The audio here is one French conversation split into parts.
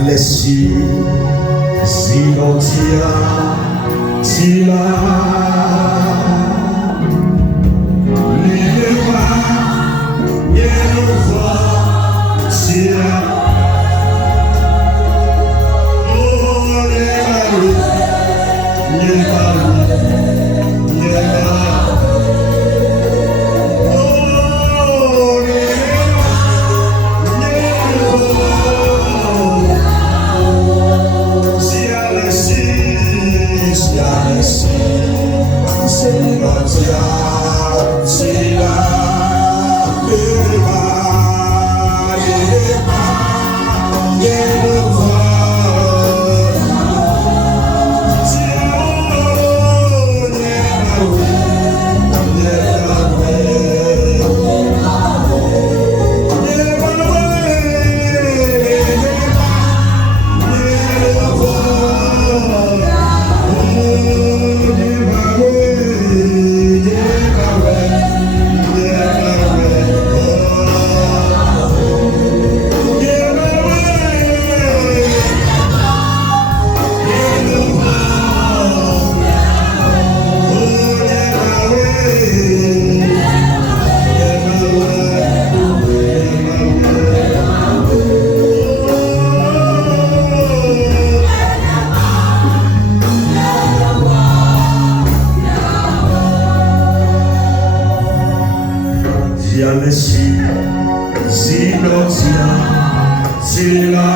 Alessi, Zinotia, Tila, Neva, Yenova, Tila, oh, Neva, Alessi, Zinotia, Tila,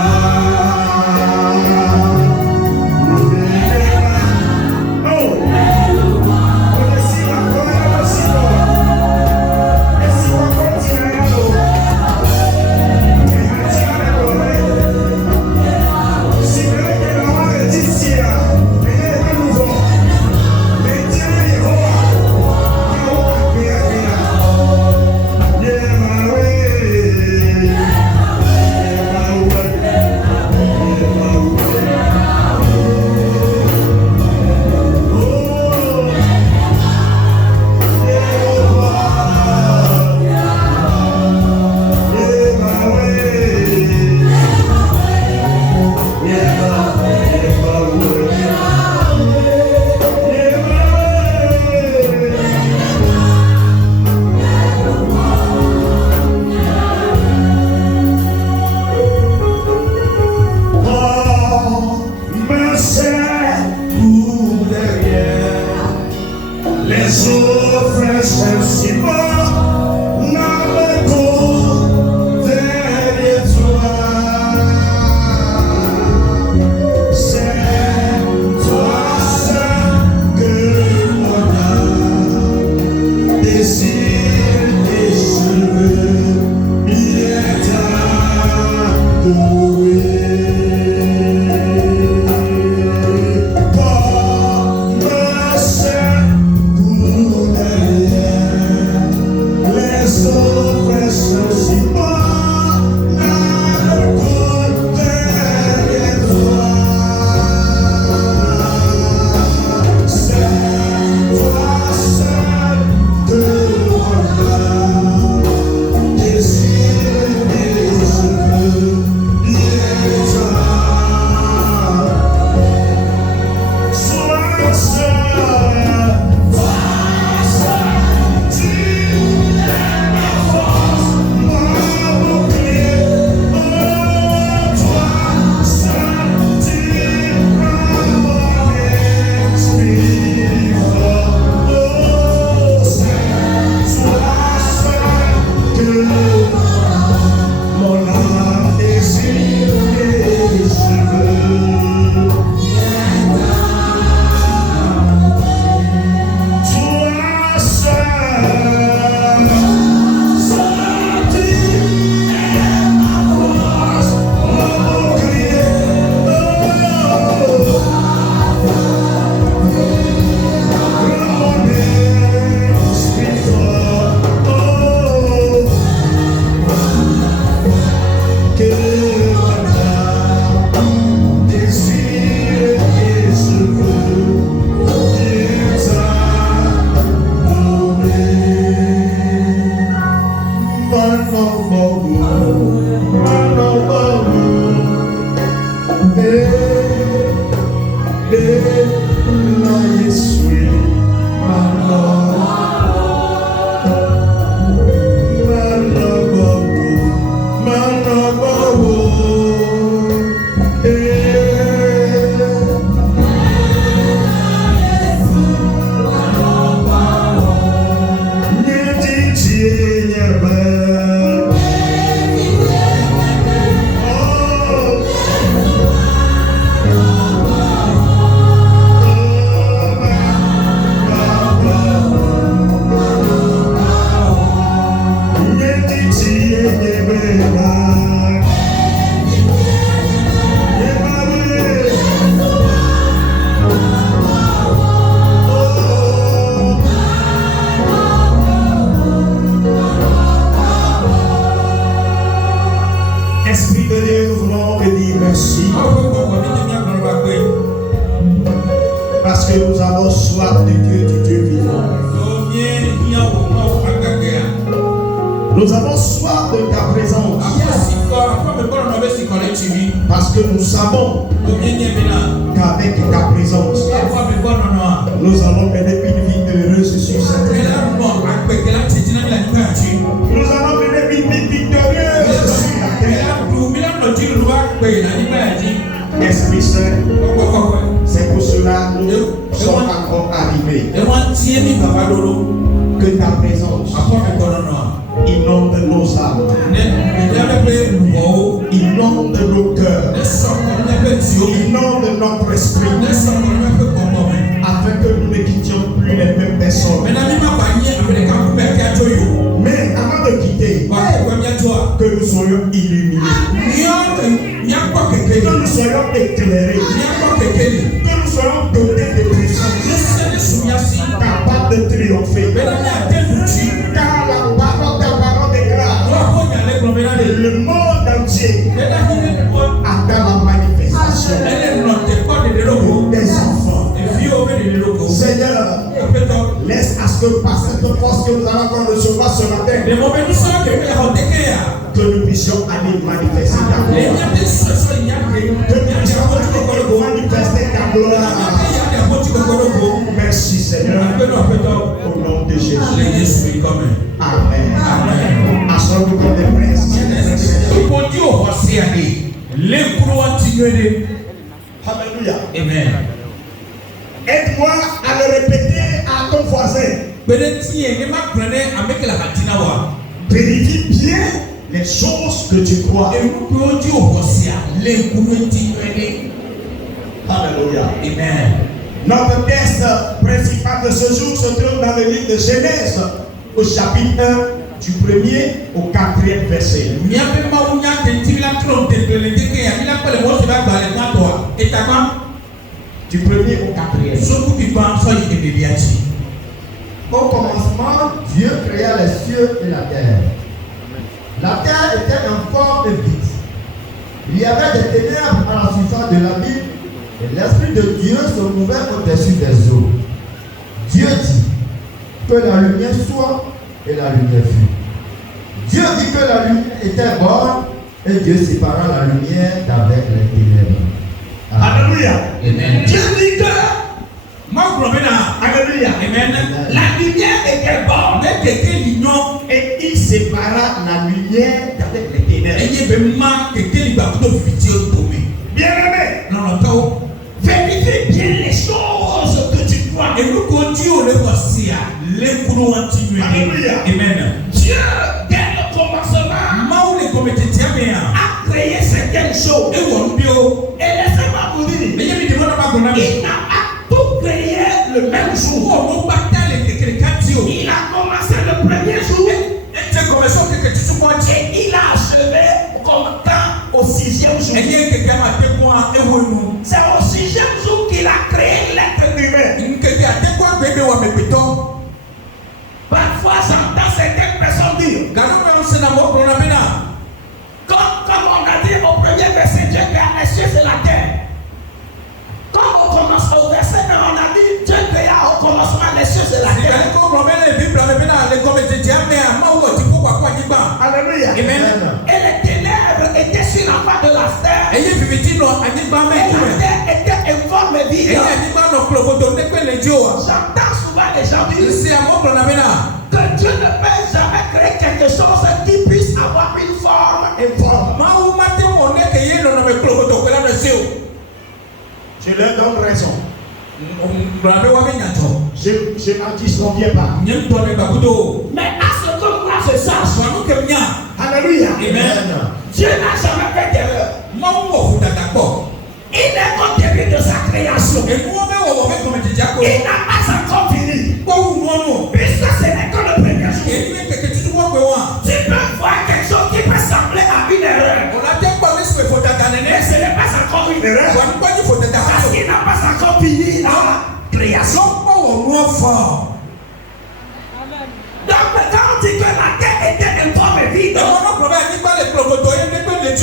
Esprit de Dieu, nous voulons te dire merci. Parce que nous avons soif de Dieu, du Dieu vivant. Nous avons soif de ta présence. Parce que nous savons qu'avec ta présence, nous allons mener une vie heureuse sur cette terre. Nous allons mener une vie victorieuse sur la terre. Esprit Saint, c'est pour cela que nous sommes encore arrivés. Que ta présence inonde nos âmes, inonde nos cœurs, inonde notre esprit, afin que nous ne quittions plus les mêmes personnes. Mais avant de quitter, que nous soyons illuminés, que nous soyons éclairés, que nous soyons dotés de puissance, capables de triompher. Car ta parole déclare que le monde entier attend la manifestation de tes enfants. Seigneur, laisse à ce que par cette force que nous allons encore recevoir ce matin, que nous puissions aller manifester ta gloire. Que nous puissions manifester ta gloire. Merci Seigneur. Au nom de Jésus. Amen. Amen. Assemblez comme des princes. Alléluia. Amen. Aide-moi à le répéter à ton voisin. Vérifie bien les choses que tu crois. Alléluia. Amen. Notre texte principal de ce jour se trouve dans le livre de Genèse, au chapitre 1, du 1er au 4e verset. Du 1er au 4e. Au commencement, Dieu créa les cieux et la terre. La terre était informe et vide. Il y avait des ténèbres à la surface de l'abîme et l'Esprit de Dieu se mouvait au-dessus des eaux. Dieu dit que la lumière soit et la lumière fut. Dieu dit que la lumière était bonne et Dieu sépara la lumière d'avec les ténèbres. Alléluia. Amen. Dieu dit que Alléluia. Amen. La lumière était bonne et il sépara la lumière d'avec les ténèbres. Bien aimé, vérifie bien les choses que tu crois. Alléluia. Amen. Dieu, dès le commencement, a créé certaines choses. Et laissez-moi vous dire, il n'a pas tout créé le même jour. Il a commencé le premier jour et il a achevé comme temps au 6e jour. C'est au 6e jour qu'il a créé l'être humain. Parfois j'entends certaines personnes dire, comme on a dit au premier verset, Dieu créa les cieux et la terre. Comme on commence au verset, on a dit Dieu créa au commencement les cieux et la terre. Alléluia. Amen. Et les ténèbres étaient sur la face de la terre. Et la terre était informe et vide. J'entends souvent les gens dire que Dieu ne peut jamais créer quelque chose qui puisse avoir une forme informe. Je leur donne raison. Je n'en disconviens pas. Mais à ce que moi je sache, alléluia. Amen. Dieu n'a jamais fait d'erreur. Il est au début de sa création. Il n'a pas encore fini. Puisque ce n'est que le premier jour. Tu peux voir quelque chose qui peut sembler à une erreur. Mais ce n'est pas encore une erreur. Parce qu'il n'a pas encore fini la création. Donc quand on dit que la terre était informe et vide,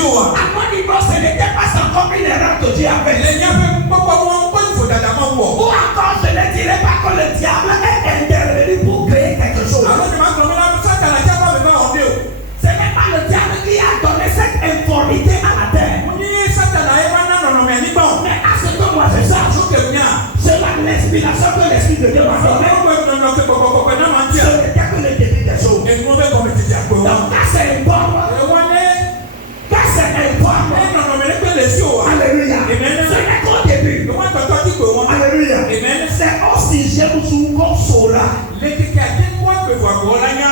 ce n'était pas encore une erreur que Dieu a fait. Ou encore, je ne dirais pas que le diable est intervenu pour créer quelque chose. Ce n'est pas le diable qui a donné cette informité à la terre. Mais à ce que moi je sache, c'est l'inspiration que l'Esprit de Dieu m'a donnée. Ce n'était que le début des choses. Donc, quand c'est important, alléluia. Ce n'est qu'au début. Alléluia. C'est aussi Jésus qu'on saura.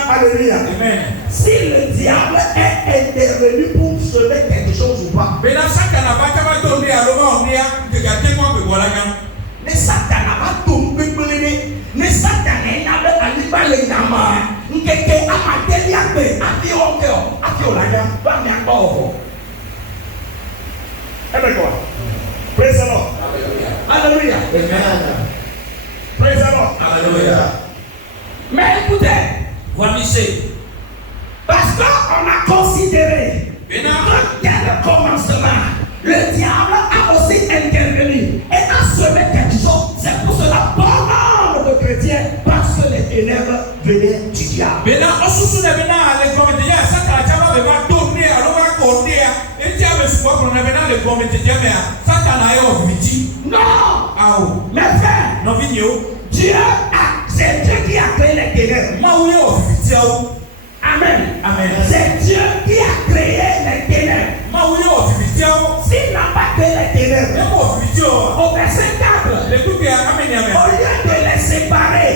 Alléluia. Si le diable est intervenu pour sauver quelque chose ou pas. Mais Satan va tomber. Mais Satan est là à les praise the Lord. Alléluia. Praise the Lord. Alléluia. Mais écoutez, parce qu'on a considéré que dès le commencement, le diable a aussi intervenu et a semé quelque chose. C'est pour cela, bon nombre de chrétiens parce que les ténèbres venaient du diable. Non, mais frère, Dieu c'est Dieu qui a créé les ténèbres. Amen. C'est Dieu qui a créé les ténèbres. S'il n'a pas créé les ténèbres, au verset 4, au lieu de les séparer,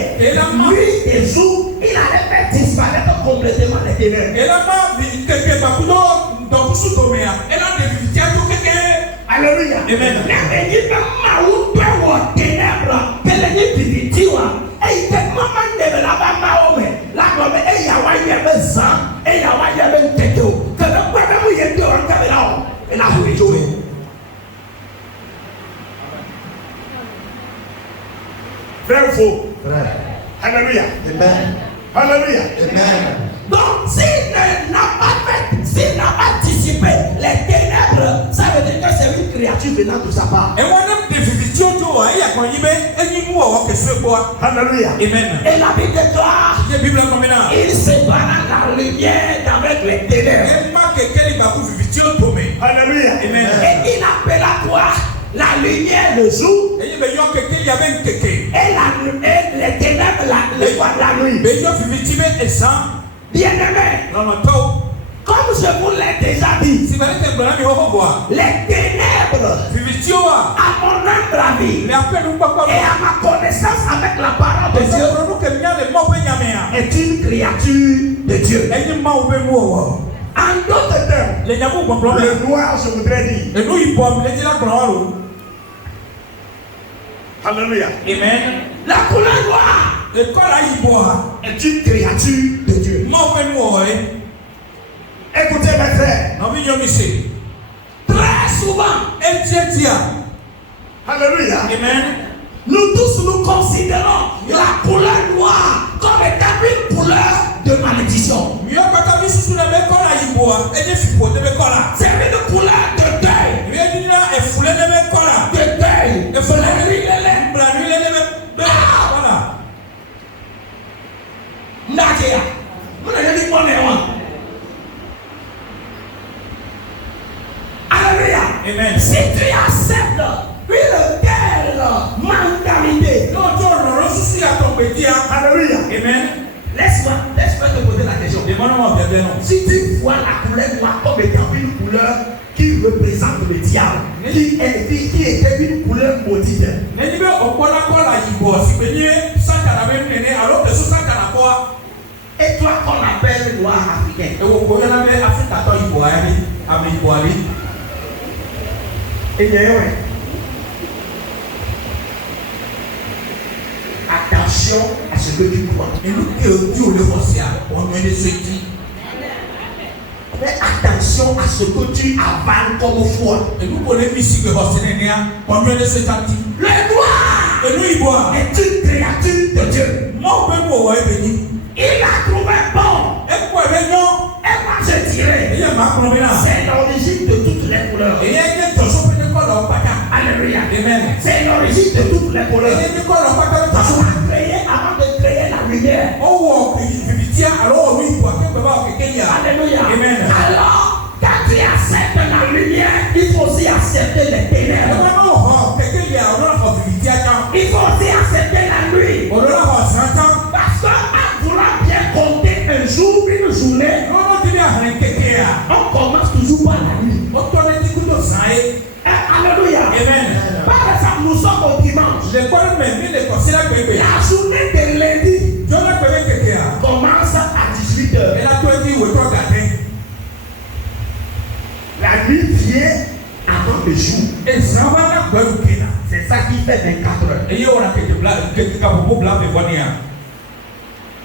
nuit et jour, il allait faire disparaître complètement les ténèbres. Alléluia. Amen. Vrai ou faux? Vrai. Alléluia. Amen. Alléluia. Amen. Donc, s'il n'a pas dissipé les ténèbres, ça veut dire que c'est une créature venant de sa part. Alléluia. Amen. Et la Bible déclare, il sépara la lumière d'avec les ténèbres. Alléluia. Amen. Et il appela quoi? La lumière le jour et les ténèbres la nuit. Bien-aimé, comme je vous l'ai déjà dit, les ténèbres, à mon humble avis et à ma connaissance avec la parole de Dieu, est une créature de Dieu. En d'autres termes, le noir, je voudrais dire. Alléluia. Amen. La couleur noire est une créature de Dieu. Écoutez mes frères, très souvent, alléluia, Amen. nous tous nous considérons la couleur noire comme étant une couleur de malédiction. C'est une couleur de deuil. Alléluia. Amen. Si tu acceptes une telle mentalité, alléluia. Amen. Laisse-moi te poser la question. Si tu vois la couleur noire comme étant une couleur qui représente le diable, qui était une couleur maudite, et toi qu'on appelle noir africain, attention à ce que tu crois. Fais attention à ce que tu avales comme foi. Le noir est une créature de Dieu. Il a trouvé bon Et moi je dirais, c'est l'origine de toutes les couleurs. Alléluia. C'est l'origine de toutes les couleurs. Parce qu'on a créé avant de créer la lumière. Alléluia. Alors, quand tu acceptes la lumière, il faut aussi accepter les ténèbres. Il faut aussi accepter la nuit. Parce qu'en voulant bien compter un jour, une journée, on commence toujours par la nuit. Alléluia. Par exemple, nous sommes au dimanche. La journée de lundi commence à 18h. La nuit vient avant le jour. C'est ça qui fait 24 heures.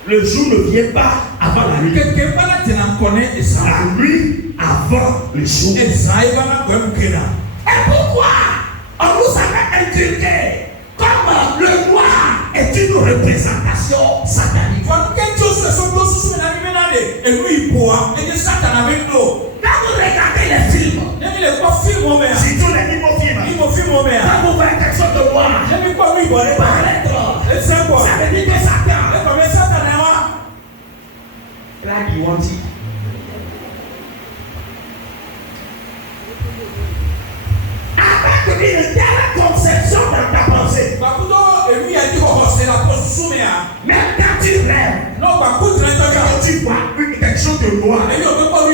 Le jour ne vient pas avant la nuit. La nuit avant le jour. Et pourquoi on nous avait inculqué comme le noir est une représentation satanique? Quand vous regardez les films, surtout les films, quand vous voyez quelque chose de noir, paraître, ça veut dire que Satan. Là, il want it. Avec une telle conception dans ta pensée, même quand tu rêves, quand tu vois quelque chose de noir, par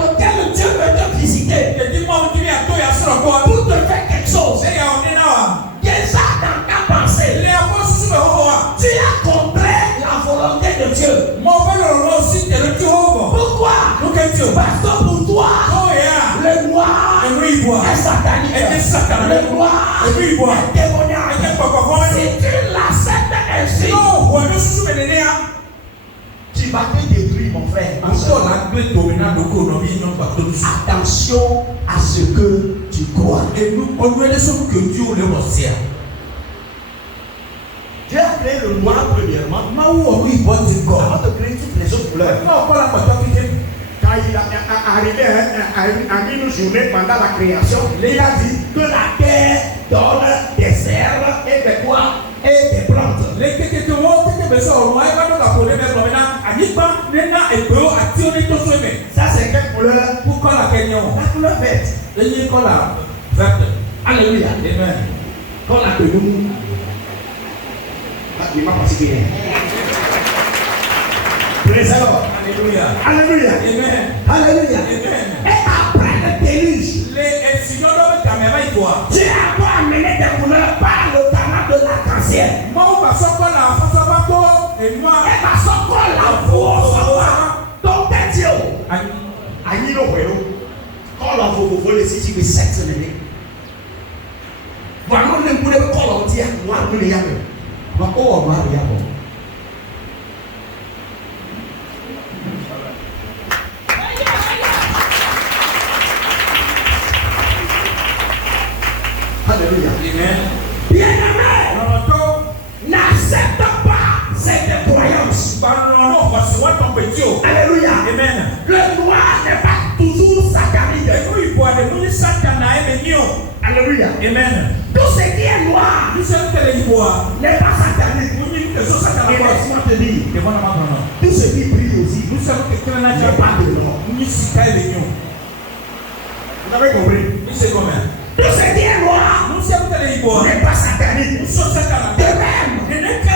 lequel Dieu veut te visiter pour te faire quelque chose, déjà dans ta pensée, tu as compris la volonté de Dieu. Pourquoi? Parce que pour toi, le noir est satanique. Le noir est démoniaque. Si tu l'acceptes ainsi, tu vas te détruire, mon frère. Attention à ce que tu crois. Dieu a créé le noir premièrement. Avant de créer toutes les autres couleurs. Quand il est arrivé à une journée pendant la création, il a dit que la terre donne des herbes et des quoi? Et des plantes. Ça c'est quelle couleur? La couleur verte. Alléluia. Quand la tenue. Il m'a pas bien. Praise the Lord. Alléluia. Alléluia. Amen. Alléluia. Amen. Et après le déluge, Dieu a pas amené des couleurs par le talent de l'arc-en-ciel. Et parce qu'on la voit, donc Dieu. Aïe no wéro. Quand la voit les ici que sexe ne n'est. Voilà le couleur quand on dit moi nous les avons. Alléluia. Bien-aimé, n'accepte pas cette croyance. Alléluia. Amen. Le noir n'est pas toujours satanique. Alléluia. Amen. Tout ce qui est noir n'est pas satanique. Et laisse-moi te dire, tout ce qui brille aussi n'est pas de l'or. Vous avez compris? Tout ce qui est noir n'est pas satanique. De même,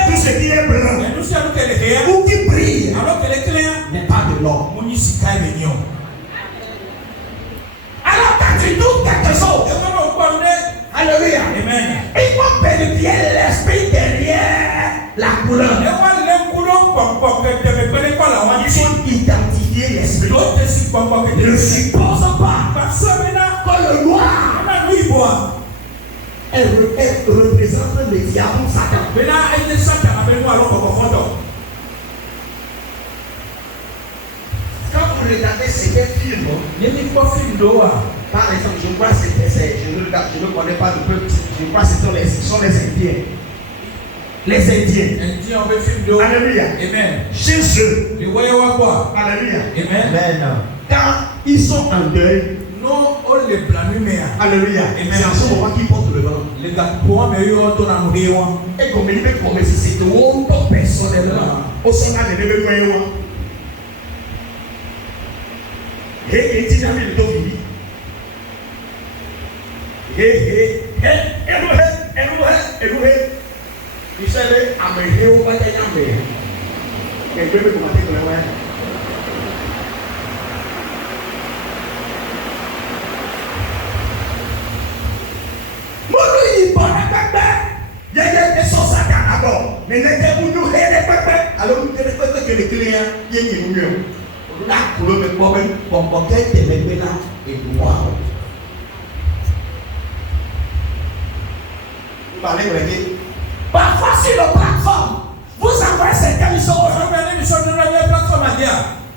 tout ce qui est blanc ou qui brille n'est pas de l'or. Alors quand tu doutes quelque chose, alléluia, amen, il faut vérifier l'esprit derrière la couleur. Il faut identifier l'esprit. Ne suppose pas que le noir représente le diable Satan. Quand vous regardez ces films, par exemple, je crois que je ne connais pas le peuple, je crois que ce sont les Indiens. Les Indiens. Alléluia. Amen. Jésus. Alléluia. Amen. Quand ils sont en deuil. Non, on les blâme. Alléluia. C'est en ce moment qu'ils portent le vent. Les gars, pour moi, et comme il veut promettre, c'est que on peut personnellement. Au sein de l'événement. Et il dit jamais le dos fini. Il savait à me dire au bas de la mer. Et je vais me commenter pour le voir. Mais n'était-vous nous les pépés? Alors nous tenons que les clients viennent mieux. Là, pour le problème, pour porter des bébés là et pouvoir. Vous parlez avec parfois sur la plateforme, vous envoyez cette émission.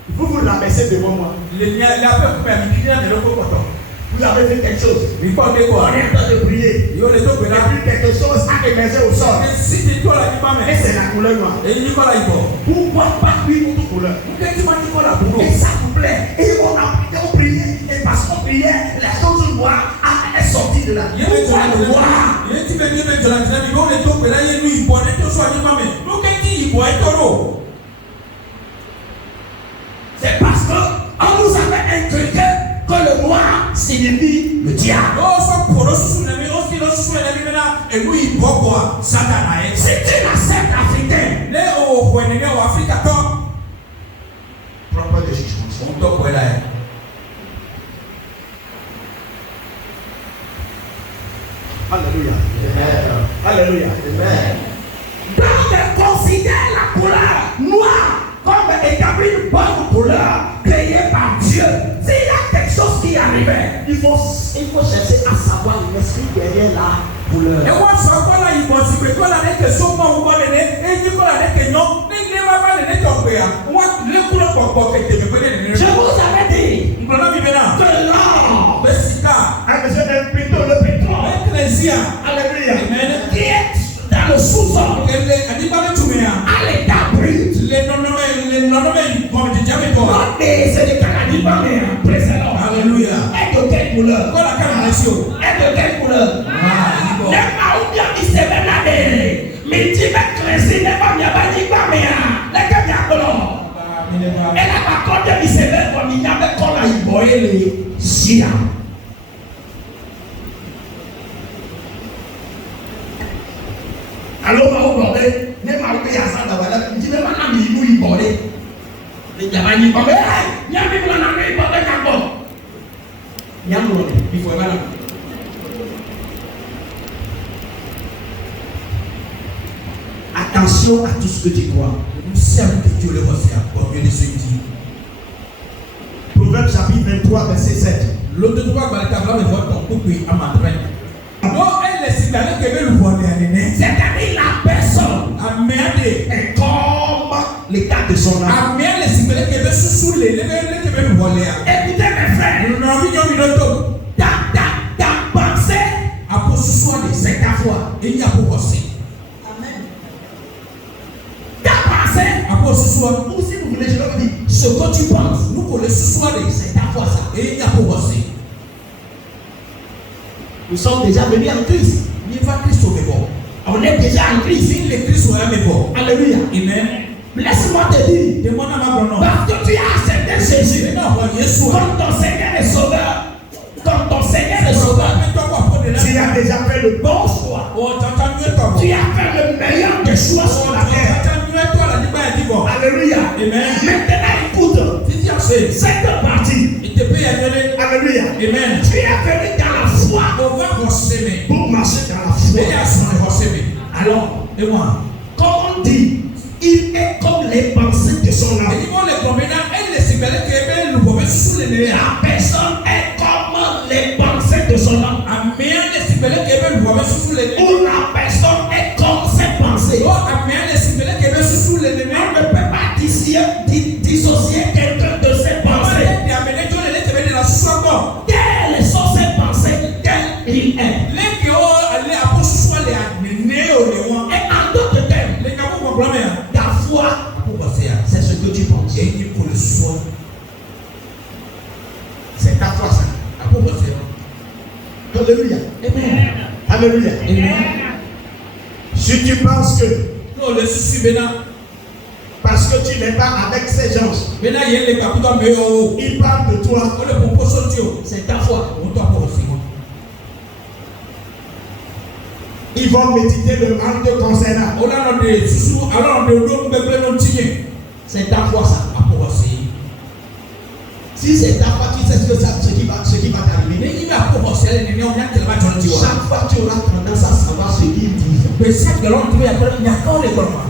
Vous vous rabaissez devant moi. Vous avez fait quelque chose. On est en train de prier. Il y a plus quelque chose à émerger au sol. Et c'est la couleur noire. Pourquoi pas lui autre couleur? Et ça vous plaît. Et on priait. Et parce qu'on priait, la chose noire est sortie de là. Pourquoi le noir? C'est parce qu'on nous avait inculqué que le noir signifie le diable. Si tu l'acceptes africain, propre de jugement. Alléluia. Alléluia. Donc considère la couleur noire comme étant une bonne couleur créée par Dieu. S'il y a quelque chose qui arrivait, il faut chercher à savoir l'esprit derrière la couleur. Je vous avais dit que l'or, le pétrole, alléluia, qui est dans le sous-sol, à l'état brut, c'est le canadien précédent. Alléluia. Et de quelle couleur? Et de quelle couleur? Ne pas oublier qui s'est ménagé. Mais tu vas classer, ne pas bien bâtir pas bien. Les gars, bien colon. Et là, par contre, il s'est fait comme il y avait comme il voyait les chiens. Alors, on va regarder. Ne pas oublier ça d'avoir là. Tu ne vas pas nous y border. Il y a pas de border. Il y a des gens qui border d'abord. Il y a un border. Il faut aller là. Attention à tout ce que tu crois. Proverbe chapitre 23, verset 7. C'est-à-dire la personne est comme l'état de son âme. Écoutez mes frères, ta pensée c'est ta foi. Ou si vous voulez, je vais vous dire, ce que tu penses, c'est ta foi ça. Nous sommes déjà venus en Christ. On est déjà en Christ. Alléluia. Amen. Laisse-moi te dire, parce que tu as accepté Jésus comme ton Seigneur et Sauveur, tu as déjà fait le bon choix. Tu as fait le meilleur des choix sur la terre. Alléluia. Amen. Maintenant écoute cette partie. Alléluia. Amen. Tu es venu dans la foi pour marcher dans la foi. Alors, comme on dit, il est comme les pensées de son âme. La personne est comme les pensées de son âme. Ou la personne est comme ses pensées. On ne peut pas dissocier quelqu'un de ses pensées. Quelles sont ses pensées? Quel il est? Et en d'autres termes, Alléluia. Amen. Alléluia. Amen. Si tu penses que Non, le souci maintenant. parce que tu n'es pas avec ces gens, Maintenant, il y a les capitaux meilleurs. ils parlent de toi, On le propose au Dieu. C'est ta foi. On doit pour aussi. ils vont méditer le mal te concernant. On a des sous alors on nous bébé non tigné. C'est ta foi ça. À pour aussi. Si c'est ta foi, tu sais ce qui va t'arriver. Mais il va pour aussi aller on a tellement de gens. Chaque fois tu auras tendance à savoir ce qu'ils disent. Mais chaque de l'autre il y a quand les comment.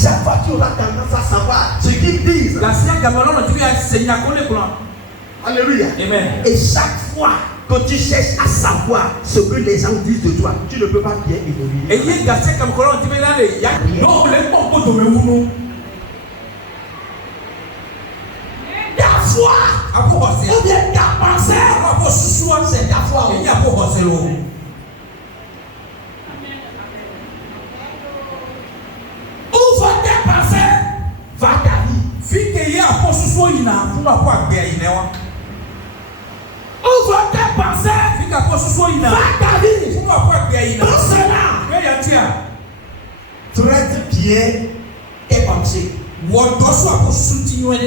Chaque fois tu auras tendance à savoir ce qu'ils disent. La sienne Cameroun tu vas enseigner à les plans. Alléluia. Amen. Et chaque fois que tu cherches à savoir ce que les gens disent de toi, tu ne peux pas bien évoluer. Et il y a des Cameroun tu vas là il y a non les pas pour tomber où Ta foi, à pour aussi. ou bien ta pensée, À pour sous c'est ta foi. il y a pour aussi l'eau. Ouvre tes pensées, va ta vie. Fille que il y a pour sous il n'a pour pas bien il n'est pas. Ouvre tes pensées, Fille que pour sous il n'a va ta vie. pour pas bien il n'a. Pour cela, Mais il y a tiens. Traite bien tes pensées. What does what pour soutenir.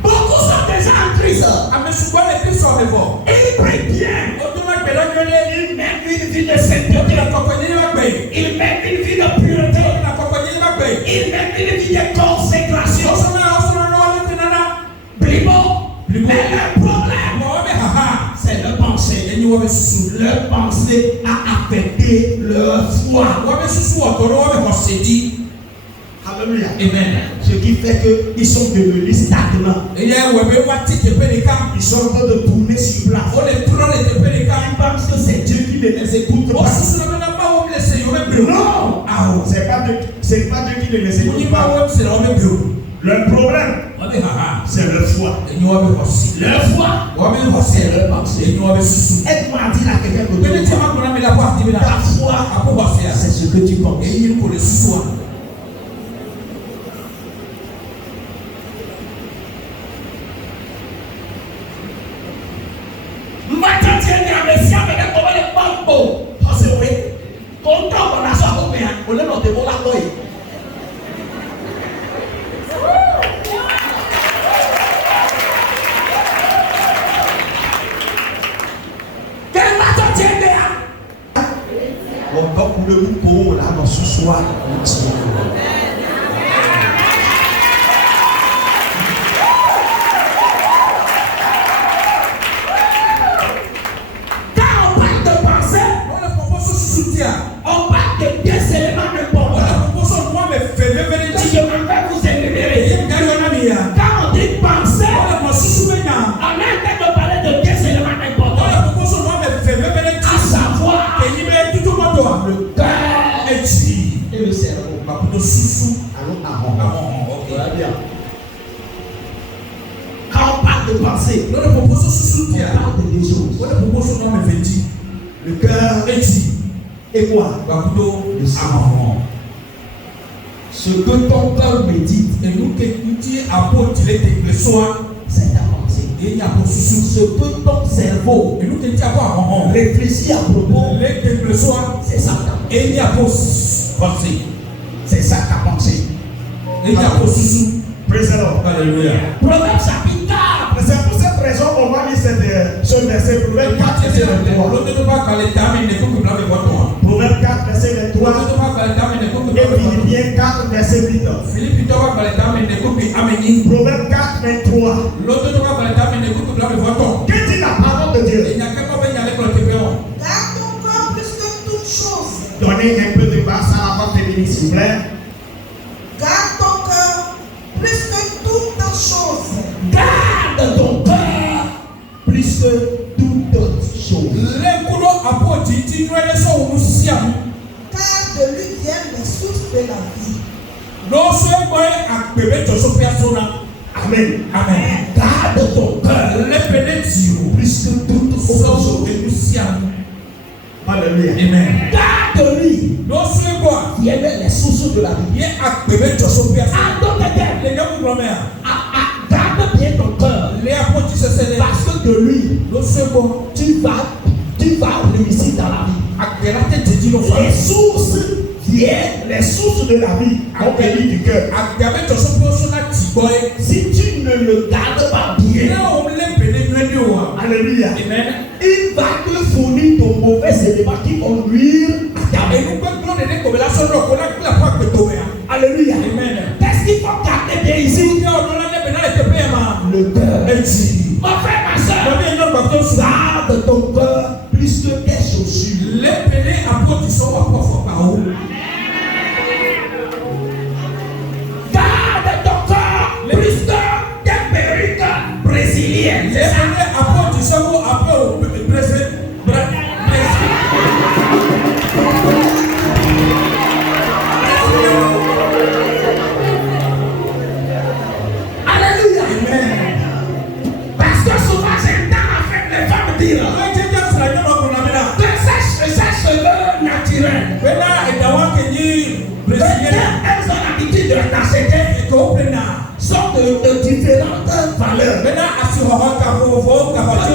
Beaucoup sont déjà en crise. À me souvoir les plus sur les voix. Ils prient bien. Autrement que l'anglais. Ils mènent une vie de sainteté. La compagnie va payer. Ils mènent une vie de pureté. La compagnie va payer. Ils mènent une vie de consécration. Blibo. Mais le problème, c'est le pensée. Le pensée a affecté leur foi. Alléluia. Amen. Ce qui fait qu'ils sont devenus stagnants. Et il y a un web qui est Ils sont en train de tourner sur place. on les prend les Ils pensent que c'est Dieu qui ne les écoute Oh, pas. si ce n'est pas où laisser, il y a même Non, Ah, c'est pas Dieu qui ne les on y écoute va, pas. c'est le même bureau. Le problème, On dit, ah, c'est leur foi. et nous avons aussi. Leur foi, On va aussi le pensée. Et nous avons sous. aide-moi à dire à quelqu'un Mais de le toi. diamant qu'on a mis la voix, Ta foi, à pour voir c'est ce que tu penses. et il faut le sous. Matin, tu es à Messia, mais comment les bambos? Parce que oui, quand on a ça, on est dans des mots là. Quel matin tu es là? On va pour le pour là dans ce soir. Quand on parle de pensée, On le propose sous soutien. on parle de deux éléments On importants. le propose moi, mais fais venir. Si je m'en vais vous énumérer. Et il gagne un ami. Quand on dit pensée, On le sous soutien. on est en train de parler de deux éléments On importants. le propose moi, mais fais venir. À savoir Et il met tout le monde. le cœur Et tu. et le cerveau. Bah, pour nos sous-sous. Allons Ah, à ok. Voilà bien. Quand on parle de pensée, On le propose sous on soutien. parle de deux choses. On le propose moi, mais 20. Le cœur Et tu. et quoi? Bah, pour nos. Le cerveau. Ce que ton cœur médite, Et nous, que nous disons, apôtre, il était le soir. c'est ta pensée. Et il y a pour sous-sous. Ce que ton cerveau Et nous, que tu as pas en réfléchit à propos, Il était le soir. c'est ça ta pensée. Et il y a pour penser. C'est ça ta pensée. Et il y a pour sous-sous. Praise the Lord. Alléluia. Proverbe chapitre 4. C'est pour cette raison qu'on va lire ce verset. Proverbe 4, verset 23. L'autre ne pas parler d'âme, il ne faut que blanc de toi. Proverbe 4, verset 23. L'autre ne pas parler d'âme, il ne faut que Et blanc de toi. Philippiens 4, verset 8. Philippe, tu vas parler d'âme, il ne faut que amener. Proverbe 4, 23. L'autre ne va parler d'âme, il ne faut que blanc de toi. Que dit la parole de Dieu? Il n'y a qu'un moment, il y a les cloches de péon. Garde ton corps plus que toute chose. Donnez un peu de basse à la voix féminine, s'il vous plaît. Garde ton cœur plus que toute chose. Garde ton cœur plus que toute autre chose. Les couleurs apôtres, tu nous les sons, nous siam. Car de lui viennent les sources de la vie. Non, c'est moi, à bébé, tu es personne. Amen. Amen. Garde ton cœur Les pénétures, plus que toute autre chose. et nous siam. Alléluia. Amen. Garde lui Non, c'est moi. viennent les sources de la vie. Il y a un bébé, tu es personne. En d'autres termes, Les gars, vous grand-mère. garde bien ton cœur. Les apôtres, c'est Parce que de lui, tu vas réussir dans la vie. Les sources de la vie ont béni du cœur. Si tu ne le gardes pas bien, alléluia, il va te fournir ton mauvais élément qui vont nuire à ta vie. Alléluia. Qu'est-ce qu'il faut garder bien ici? Le cœur. Mon frère, ma soeur, garde ton cœur plus que tes chaussures. Garde ton cœur plus que tes perruques brésiliennes. Alléluia. Parce que souvent j'entends avec les femmes dire que ces cheveux naturels, elles ont l'habitude de t'acheter sont de différentes valeurs.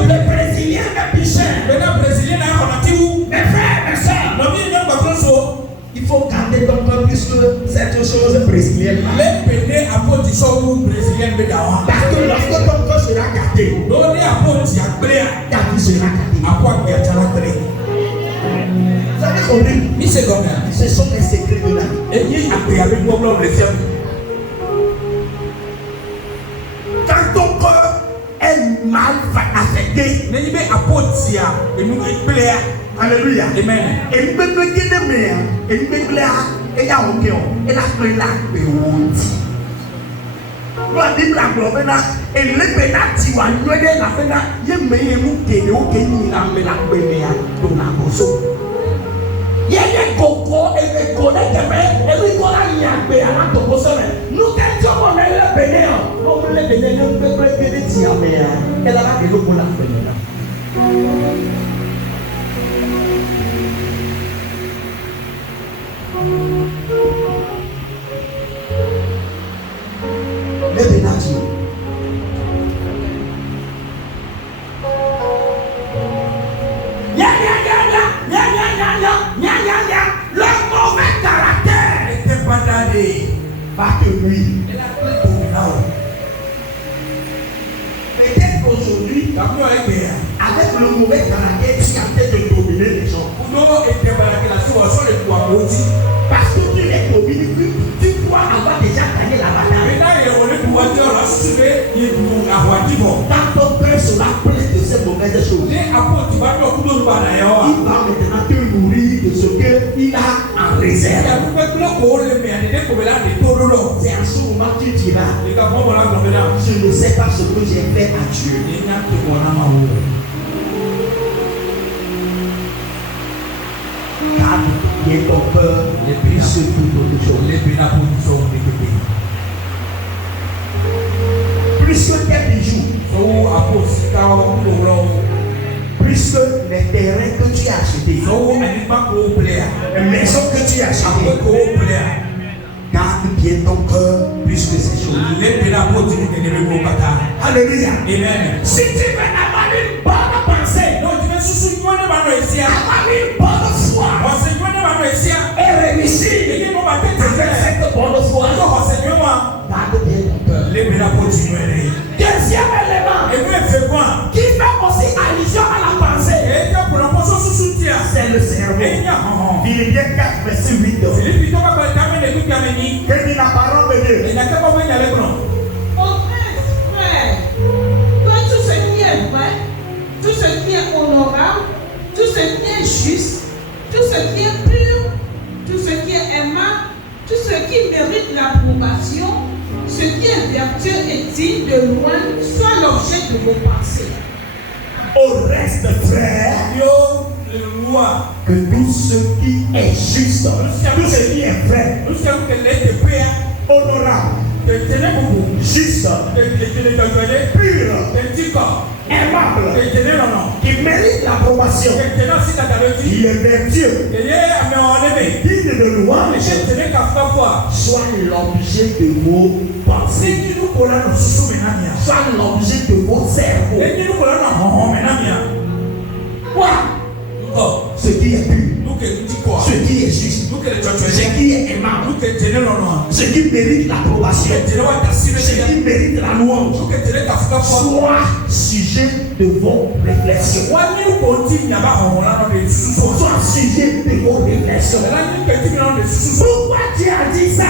Le Brésilien est plus cher. Mes frères, mes soeurs, il faut garder ton cœur plus que cette chose brésilienne. Parce que lorsque ton cœur sera gâté, ta vie sera gâtée. Vous avez compris? Ce sont les secrets de la vie. Quand ton cœur est mal affecté, alléluia. Amen. Le mauvais caractère va te nuire. Peut-être qu'aujourd'hui, avec le mauvais caractère, tu as peut-être de dominer les gens. Parce que tu les domines, tu crois avoir déjà gagné la bataille. Quand ton cœur sera plein de ces mauvaises choses, il va maintenant te nourrir de ce qu'il a en réserve. C'est en ce moment que tu diras, je ne sais pas ce que j'ai fait à Dieu. Garde bien ton cœur plus que toute autre chose. Plus que tes bijoux, plus que les terrains que tu as achetés, les maisons que tu as achetées. Garde bien ton cœur plus que ces choses. Alléluia. Amen. Si tu veux avoir une bonne pensée, avoir une bonne foi et réussir avec cette bonne foi, garde bien ton cœur. Deuxième élément qui fait aussi allusion à la pensée, c'est le cerveau. Philippiens 4, verset 8. Que dit la parole de Dieu? Au frère, tout ce qui est vrai, tout ce qui est honorable, tout ce qui est juste, tout ce qui est pur, tout ce qui est aimable, tout ce qui mérite l'approbation, ce qui est vertueux et digne de loin, soit l'objet de vos pensées. Au reste, frère, que tout ce qui est juste, tout ce qui est vrai, honorable, juste, pur, aimable, qui mérite l'approbation, qui est vertueux, digne de louange, soit l'objet de vos pensées, soit l'objet de vos cerveaux. Quoi? Ce qui est pur, ce qui est juste, ce qui est aimable, ce qui mérite l'approbation, ce qui mérite la louange, soit sujet de vos réflexions. Soit sujet de vos réflexions. Pourquoi tu as dit ça?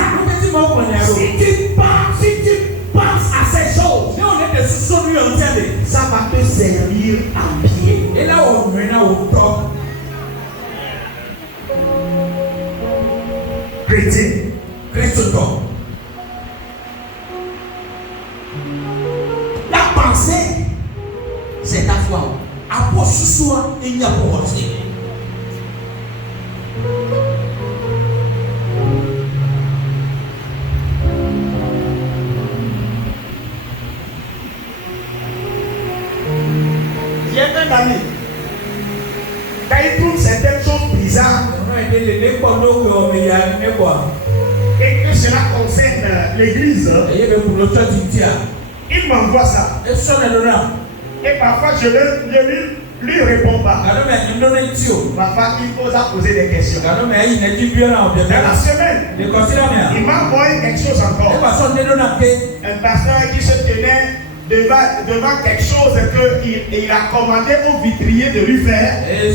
Si tu penses à ces choses, ça va te servir à pied. Chrétien, la pensée, c'est ta foi. Il n'y a pas il y a un ami, quand il trouve certaines choses bizarres, et que cela concerne l'église, il m'envoie ça. Et parfois je lui réponds pas. Parfois il pose à poser des questions. Dans la semaine, il m'a envoyé quelque chose encore. Un pasteur qui se tenait devant quelque chose qu'il a commandé au vitrier de lui faire. Et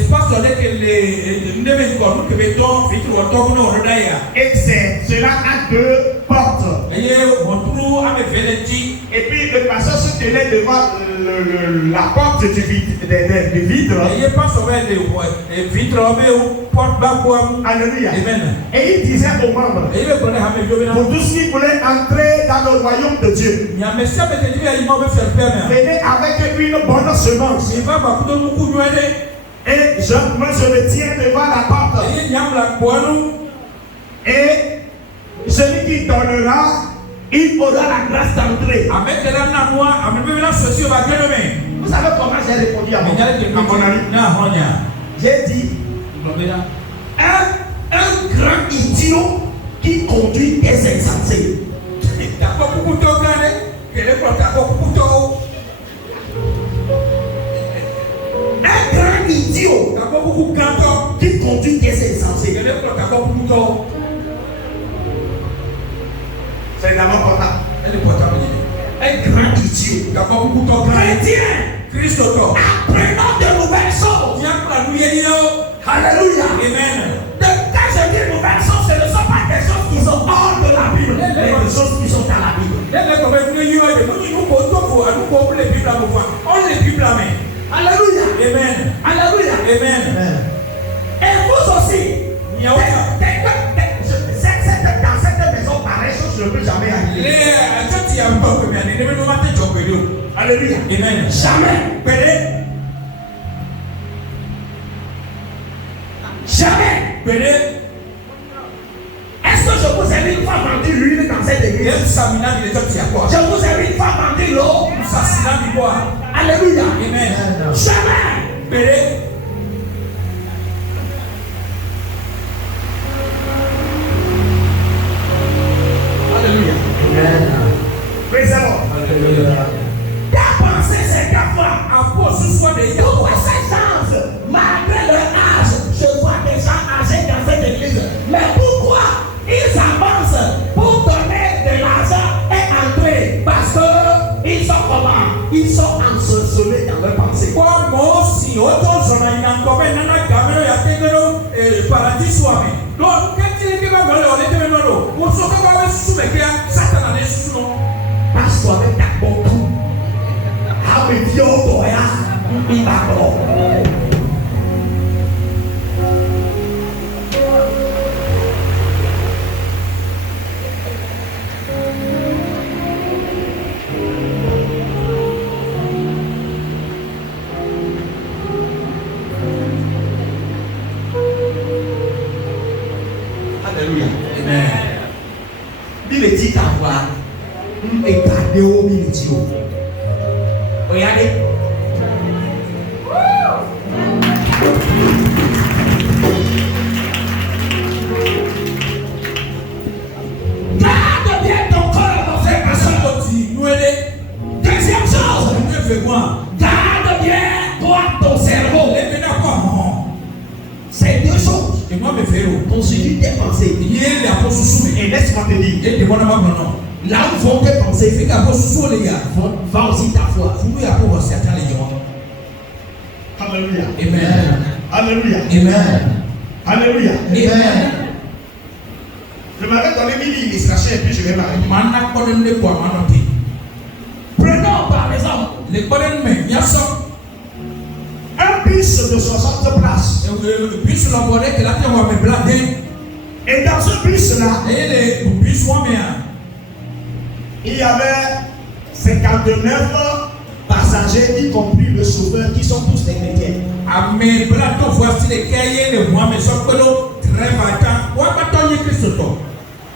cela a deux portes. Et puis le pasteur se tenait devant la porte du vitre. Alléluia. Et il disait aux membres, pour tous qui voulaient entrer dans le royaume de Dieu, venez avec une bonne semence. Et moi je me tiens devant la porte. Et celui qui donnera, il aura la grâce d'entrer. Vous savez comment j'ai répondu à mon ami? J'ai dit, un grand idiot qui conduit des insensés. Un grand idiot qui conduit des insensés. C'est d'abord portable. Un grand idiot. Chrétien. Apprenons de nouvelles choses. Alléluia. Amen. Quand je dis nouvelles choses, ce ne sont pas des choses qui sont hors de la Bible, mais des choses qui sont dans la Bible. Alléluia. Amen. Alléluia. Amen. Et vous aussi. Dans cette maison, pareille chose ne peut jamais arriver. Alléluia. Amen. Jamais. Jamais. Est-ce que je vous ai vu une fois vendre l'huile dans cette église? Je vous ai vu une fois vendre l'eau? Alléluia. Amen. Jamais. Alléluia. Amen. Praise the Lord. Alléluia. Ta pensée, c'est ta foi. Pourquoi ces gens, malgré leur âge, je vois des gens âgés dans cette église, mais pourquoi ils avancent pour donner de l'argent et entrer? Parce qu'ils sont comment? Ils sont ensorcelés dans leur pensée. Parce qu'on est à beaucoup. Alléluia. Amen. Bible dit qu'avoir de haut militio. Regardez. Garde bien ton corps, mon frère, ma soeur. Deuxième chose, garde bien toi ton cerveau. C'est deux choses. Constitue tes pensées. Et laisse-moi te dire. Là où vont tes pensées, va aussi ta foi. Alléluia. Amen. Alléluia. Amen. Alléluia. Amen. Je m'arrête dans les mini illustrations et puis je vais m'arrêter. Prenons par exemple Un bus de 60 places. Et dans ce bus-là, il y avait 59 passagers, y compris le chauffeur, qui sont tous des chrétiens.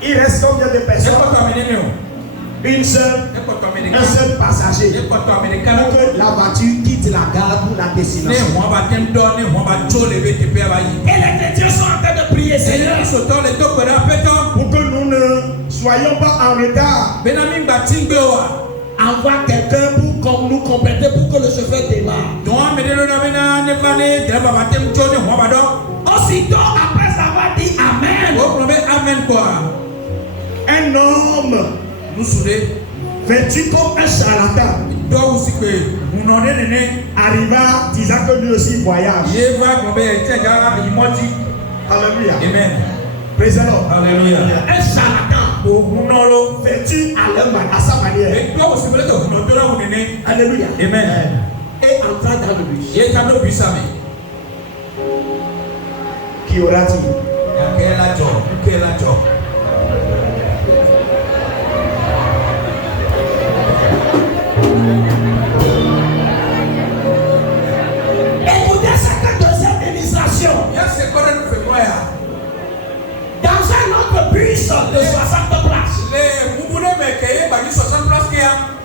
Il reste combien de personnes? Une seule, un seul passager. Pour que la voiture quitte la gare pour la destination. Et les chrétiens sont en train de prier, Seigneur, pour que nous ne soyons pas en retard. Envoie quelqu'un pour nous compléter pour que le chauffeur démarre. Aussitôt après avoir dit Amen, un homme vêtu comme un charlatan arriva disant que lui aussi voyage. Alléluia. Amen. Praise the Lord. Alléluia. Un charlatan vêtu à sa manière. Alléluia. Amen. Et entra dans le bus. Qui aura-t-il? écoutez cette deuxième illustration. Dans un autre bus de 60 places,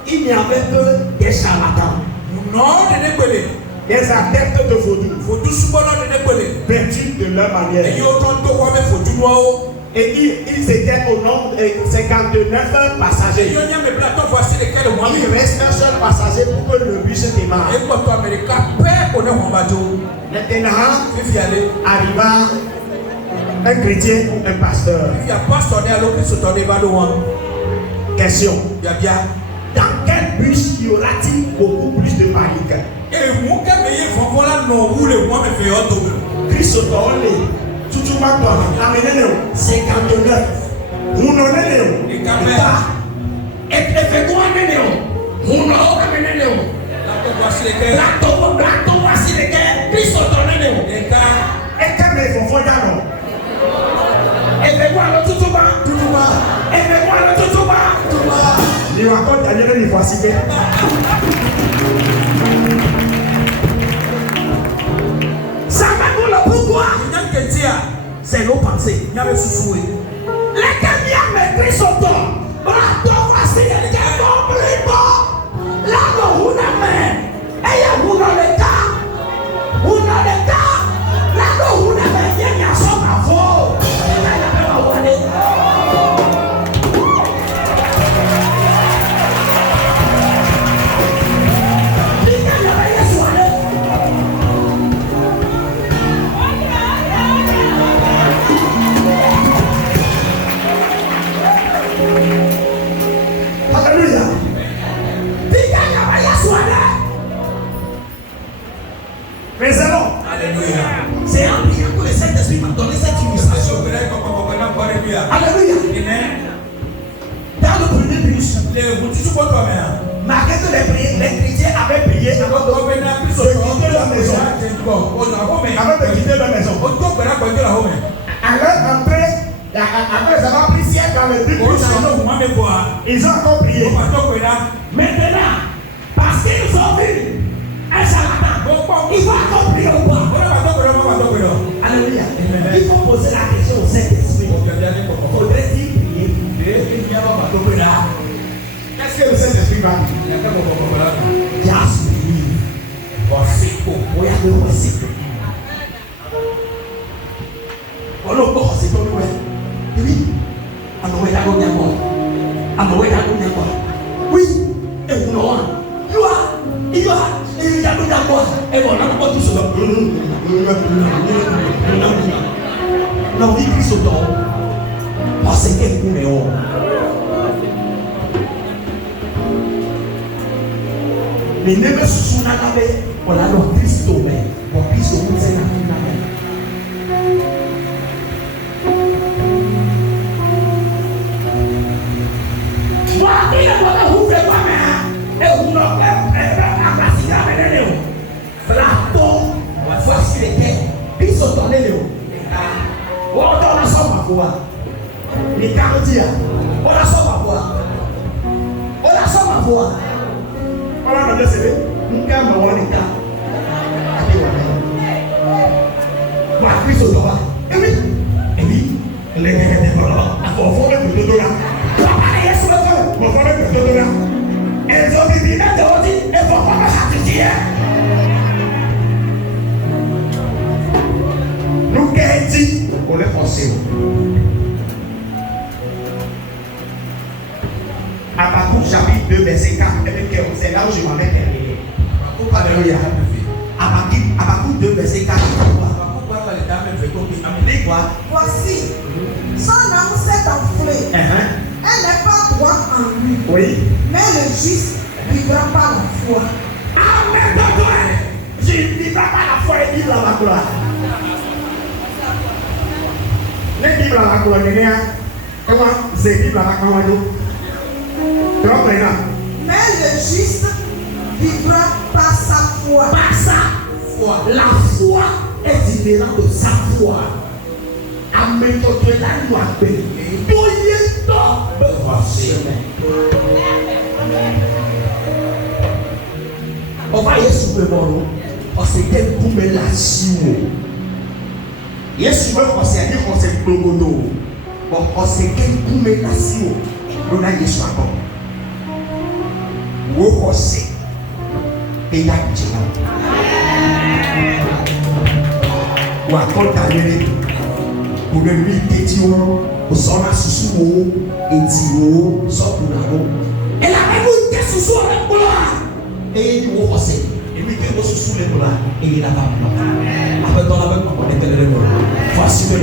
il n'y avait que des charlatans, Des adeptes de vaudou, vêtus de leur manière. Et ils étaient au nombre de 59 passagers. Il reste un seul passager pour que le bus démarre. Maintenant, arriva un chrétien ou un pasteur. Question. Dans quel bus y aura-t-il beaucoup plus de panique? Christ Toujours maintenant, amenez-le 59. Nous n'en est-le. et fais-toi voici lesquels Christ autonomé. Et quand ils vont faire non. Et fais-moi le tout bas. Et fais-moi le tout bas. Il raconte Daniel, il voici que. Ça va pour le pourquoi? C'est nos pensées. Les camions maîtrisent son temps. Brato voici lesquels complètement. Là, nous n'avons. Et il y a le cas. Là, nous n'avons rien. Il y a son avou. C'est un bien que le Saint-Esprit m'a donné cette illustration. Alléluia. Dans le premier bus, malgré que les chrétiens avaient prié avant de quitter leur maison. Avant de quitter leur maison. Alors après avoir pris siècle dans le bus, ils ont encore prié. Maintenant, parce qu'ils ont vu un charlatan, ils vont encore prier ou pas? Alléluia. Il faut poser la question au Saint-Esprit. Faudrait-il prier? Est-ce que le Saint-Esprit aussi. On a encore c'est comme ouais. Oui. On a d'accord d'accord. On a d'accord d'accord. Oui. Et vous non. Il y a d'accord. Et bon, on a pas tout ça. Non, il Christ au temps. Parce que vous mais on. Mais ne me souviens pas, on a le Christ au mais. Bon, Christ au bout, c'est la fin. Moi, il y a pas de ouvre pas mais. Et vous n'avez pas passé à venir. Flato, voici les terres. Christ au temps, les on a ça ma foi. Les cardias. On a ça ma foi. On a ça ma foi. On a le CV. Nous sommes en état. Ma Christ au droit. Et oui. Les gars étaient là. À fond de tout là. Papa est sur le feu. Mon frère est tout là. Elles ont dit bien de dire et faut pas me fatiguer. Nous dit on est français. Habakkuk chapitre 2 verset 4 c'est là où je m'en vais terminer. Alléluia. Habakkuk 2 verset 4. Voici, son âme s'est enflée. Elle n'est pas droite en lui. Oui. Mais le juste vivra par la foi. Amen. Je ne vivrai pas la foi et vivre la gloire. Les Bibles à la gloire, comment c'est Bible à la gloire? Mais le juste vivra par sa foi. Par sa foi. La foi est différente de sa foi. Amen. Tu es là, nous appelons. On va y soulever mon parce que vous me la chine. Yesu me conseille à conseil Glogodo. Bon, conseil pour me la chine. On a Yesu à bon. Wo conseil. Et la chine. Ou à compte à l'année. Pour le lui tétio. Au son à sous et tio. Sort pour la roue. Et la même où sous avec gloire. Et il vous conseille. Et lui qui est sous les gloires. Et il a pas. Après dans la même on est voici le